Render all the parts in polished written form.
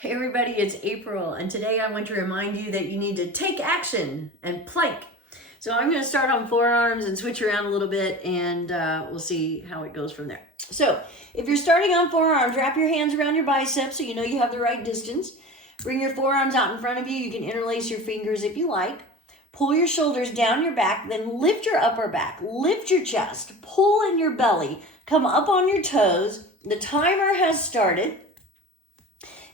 Hey everybody, it's April, and today I want to remind you that you need to take action and plank. So I'm going to start on forearms and switch around a little bit, and we'll see how it goes from there. So if you're starting on forearms, wrap your hands around your biceps so you know you have the right distance. Bring your forearms out in front of you. You can interlace your fingers if you like. Pull your shoulders down your back, then lift your upper back, lift your chest, pull in your belly, come up on your toes. The timer has started.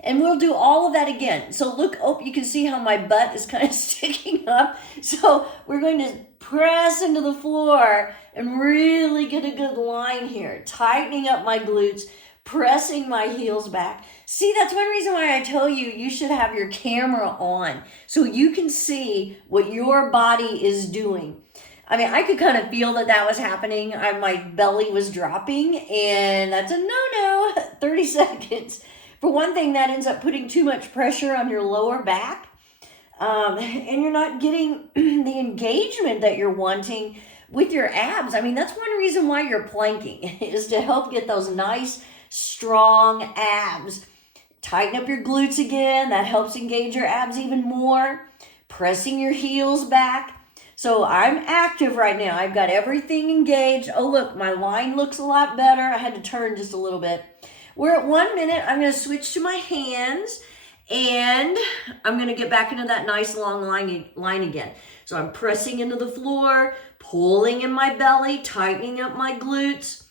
And we'll do all of that again. So look, you can see how my butt is kind of sticking up. So we're going to press into the floor and really get a good line here. Tightening up my glutes, pressing my heels back. See, that's one reason why I tell you, you should have your camera on so you can see what your body is doing. I mean, I could kind of feel that was happening. My belly was dropping, and that's a no-no. 30 seconds. For one thing, that ends up putting too much pressure on your lower back, and you're not getting the engagement that you're wanting with your abs. I mean, that's one reason why you're planking, is to help get those nice, strong abs. Tighten up your glutes again. That helps engage your abs even more. Pressing your heels back. So I'm active right now. I've got everything engaged. Oh, look, my line looks a lot better. I had to turn just a little bit. We're at 1 minute. I'm going to switch to my hands, and I'm going to get back into that nice long line again. So I'm pressing into the floor, pulling in my belly, tightening up my glutes.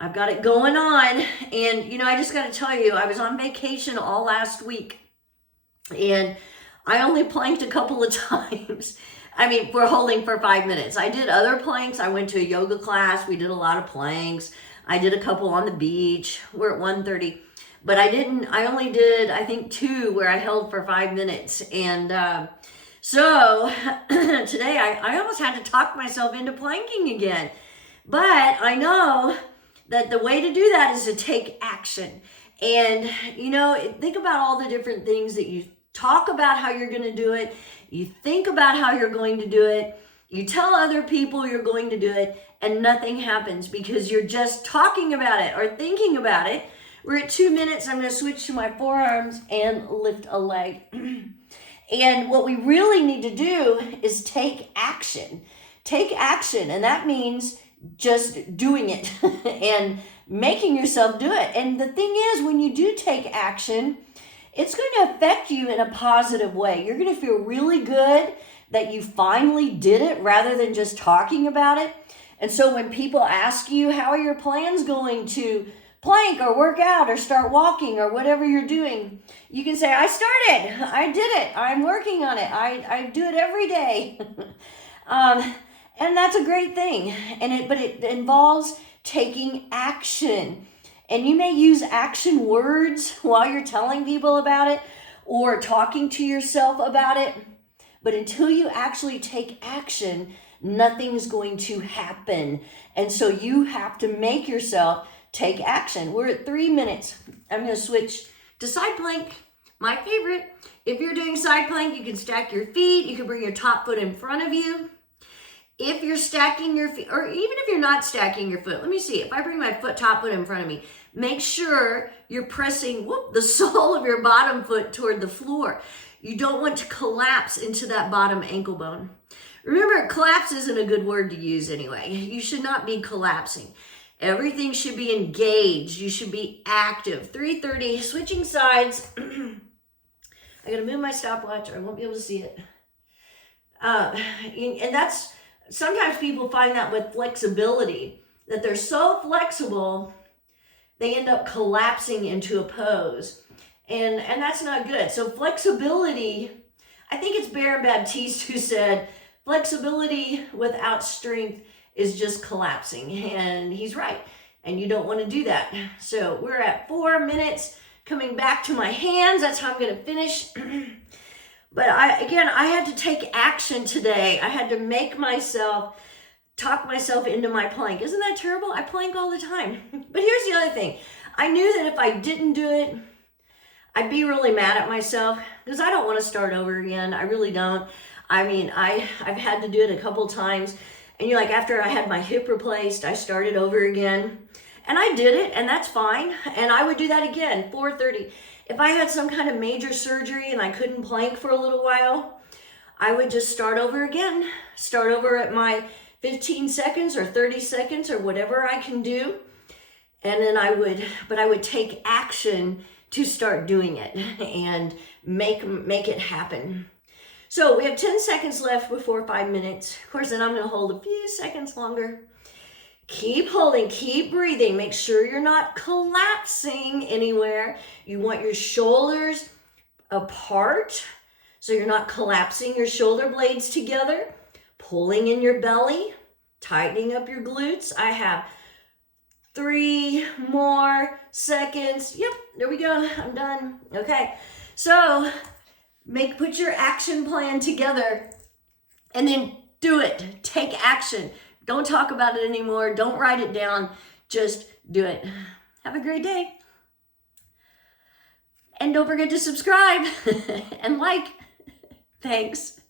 I've got it going on. And, I just got to tell you, I was on vacation all last week, and I only planked a couple of times. I mean, we're holding for 5 minutes. I did other planks. I went to a yoga class. We did a lot of planks. I did a couple on the beach. We're at 1:30, but I only did, I think, 2 where I held for 5 minutes. And so today I almost had to talk myself into planking again. But I know that the way to do that is to take action. And, think about all the different things that you talk about how you're going to do it. You think about how you're going to do it. You tell other people you're going to do it, and nothing happens because you're just talking about it or thinking about it. We're at 2 minutes. I'm going to switch to my forearms and lift a leg. And what we really need to do is take action. Take action, and that means just doing it and making yourself do it. And the thing is, when you do take action, it's going to affect you in a positive way. You're going to feel really good that you finally did it rather than just talking about it. And so when people ask you, how are your plans going to plank or work out or start walking or whatever you're doing, you can say, I started, I did it, I'm working on it, I do it every day. And that's a great thing. But it involves taking action. And you may use action words while you're telling people about it or talking to yourself about it. But until you actually take action, nothing's going to happen. And so you have to make yourself take action. We're at 3 minutes. I'm going to switch to side plank, my favorite. If you're doing side plank, you can stack your feet. You can bring your top foot in front of you. If you're stacking your feet, or even if you're not stacking your foot, let me see. If I bring my top foot in front of me, make sure you're pressing the sole of your bottom foot toward the floor. You don't want to collapse into that bottom ankle bone. Remember, collapse isn't a good word to use anyway. You should not be collapsing. Everything should be engaged. You should be active. 3:30, switching sides. I gotta move my stopwatch or I won't be able to see it. And that's, sometimes people find that with flexibility, that they're so flexible, they end up collapsing into a pose. And that's not good. So flexibility, I think it's Baron Baptiste who said, flexibility without strength is just collapsing. And he's right. And you don't want to do that. So we're at 4 minutes, coming back to my hands. That's how I'm going to finish. But I had to take action today. I had to talk myself into my plank. Isn't that terrible? I plank all the time. But here's the other thing. I knew that if I didn't do it, I'd be really mad at myself because I don't want to start over again. I really don't. I mean, I've had to do it a couple times. And after I had my hip replaced, I started over again. And I did it, and that's fine. And I would do that again, 4:30. If I had some kind of major surgery and I couldn't plank for a little while, I would just start over again. Start over at my 15 seconds or 30 seconds or whatever I can do. And then I would take action to start doing it and make it happen. So we have 10 seconds left before 5 minutes. Of course, then I'm gonna hold a few seconds longer. Keep holding, keep breathing. Make sure you're not collapsing anywhere. You want your shoulders apart so you're not collapsing your shoulder blades together. Pulling in your belly, tightening up your glutes. I have 3 more seconds. Yep, there we go. I'm done. Okay, so put your action plan together and then do it. Take action. Don't talk about it anymore. Don't write it down. Just do it. Have a great day. And don't forget to subscribe and like. Thanks.